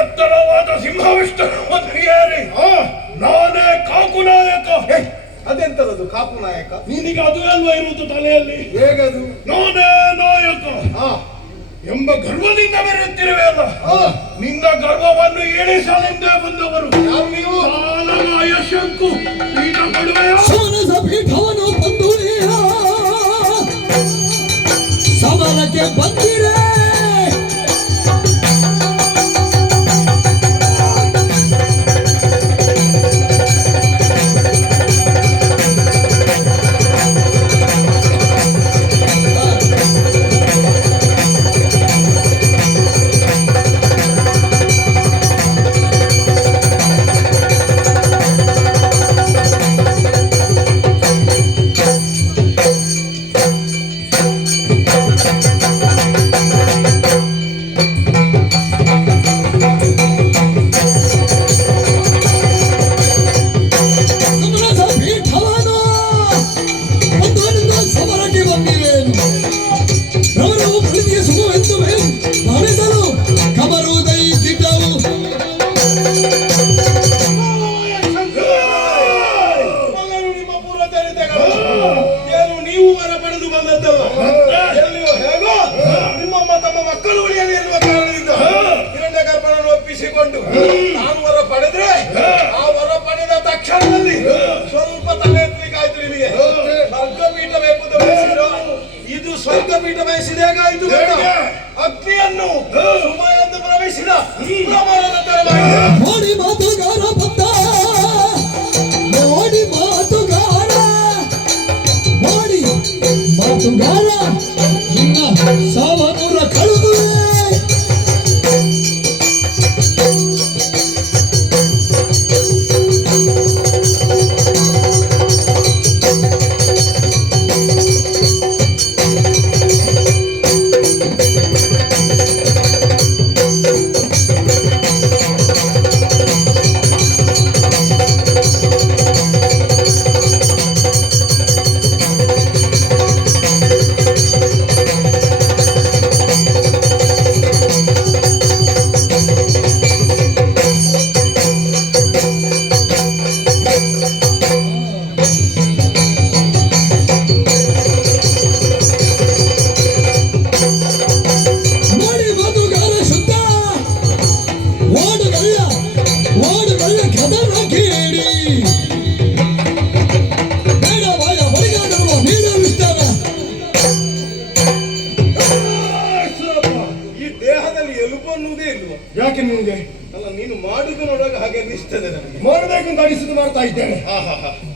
ಎತ್ತರವಾದ ಸಿಂಹವಿಷ್ಟವನ್ನು ಏರಿ ನಾನೇ ಕಾಪು ನಾಯಕ. ಅದೆಂತದದು ಕಾಪು ನಾಯಕ? ನಿನಗೆ ಅದು ಅಲ್ವಾ ಇರುವುದು ತಲೆಯಲ್ಲಿ? ಹೇಗದು? ನಾನೇ ನಾಯಕ ಎಂಬ ಗರ್ವದಿಂದ ಮೆರೆಯುತ್ತಿರುವೆ ಅಲ್ಲ. ನಿನ್ನ ಗರ್ವವನ್ನು ಇಳಿಸಲೆಂದೇ ಬಂದವರು ಯಾರು ನೀವು? ಕಾಲನಾಯ ಶಂಕು ಪೀಠ ಮಾಡುವೆಯ ಪೀಠವನ್ನು ಬಂದು ಸಮರಕ್ಕೆ ಬಂದಿರೆ ನಾನು ವರ ಪಡೆದ್ರೆ ಆ ವರ ಪಡೆದ ತಕ್ಷಣದಲ್ಲಿ ಸ್ವಲ್ಪ ತಲೆ ಎತ್ತಲಿಕ್ಕಾಯ್ತು. ನಿಮಗೆ ಸ್ವರ್ಗಪೀಠ ಬೇಕು ಬಯಸಿರೋ ಇದು ಸ್ವರ್ಗಪೀಠ ಬಯಸಿದ ಹೇಗಾಯ್ತು? ಅಗ್ನಿಯನ್ನು ಸುಮ ಎಂದು ಪ್ರವೇಶಿಸಿದ ಪ್ರಮಾಣದ ತರವಾಗಿ ನೋಡಿ ಮಾತುಗಾರ ಬಂದ, ನೋಡಿ ಮಾತುಗಾರ, ನೋಡಿ ಮಾತುಗಾರ ನಿನ್ನ ಸಾವನೂರ ಕಳುದು ಯಾಕೆ ನಿಮಗೆ ಅಲ್ಲ ನೀನು ಮಾಡುದು ನೋಡುವಾಗ ಹಾಗೆ ಅನಿಸ್ತದೆ. ನನಗೆ ಮಾಡಬೇಕು ಅಂತ ಅನಿಸುದು ಮಾಡ್ತಾ ಇದ್ದೇನೆ.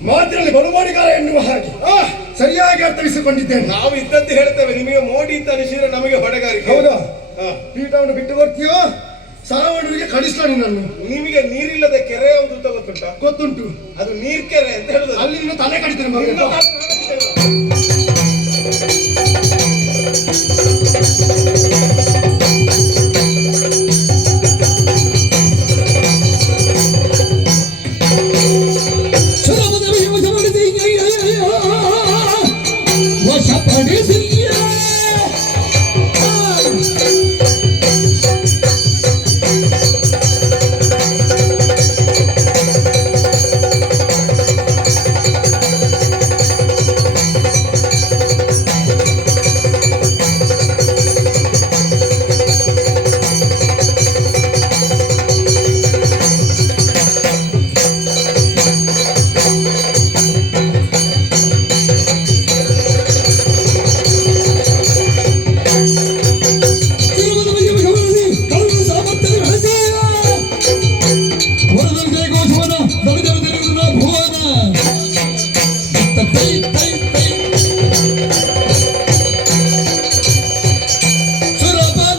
ಮಾತಿನಲ್ಲಿ ಬಲುಮಾಡಿಗಾರ ಎನ್ನುವ ಹಾಗೆ ಸರಿಯಾಗಿ ಅರ್ಥವಿಸಿಕೊಂಡಿದ್ದೇನೆ. ನಾವು ಇದ್ದದ್ದು ಹೇಳ್ತೇವೆ, ನಿಮಗೆ ಮೋಡಿ ಅಂತ ಅನಿಸಿದ್ರೆ ನಮಗೆ ಹೊಣೆಗಾರಿಕೆ. ಹೌದಾ? ಪೀಠವನ್ನು ಬಿಟ್ಟು ಬರ್ತೀಯೋ ಸಾವಣಿಗೆ ಕಳಿಸ್ಲ ನಿನ್ನನ್ನು. ನಿಮಗೆ ನೀರಿಲ್ಲದ ಕೆರೆ ಯಾವುದು ಅಂತ ಗೊತ್ತುಂಟಾ? ಗೊತ್ತುಂಟು. ಅದು ನೀರ್ ಕೆರೆ ಅಂತ ಹೇಳುದು. ಅಲ್ಲಿ ನಿನ್ನ ತಲೆ ಕಡಿತೇನೆ. ವಶಪಡಿಸಿ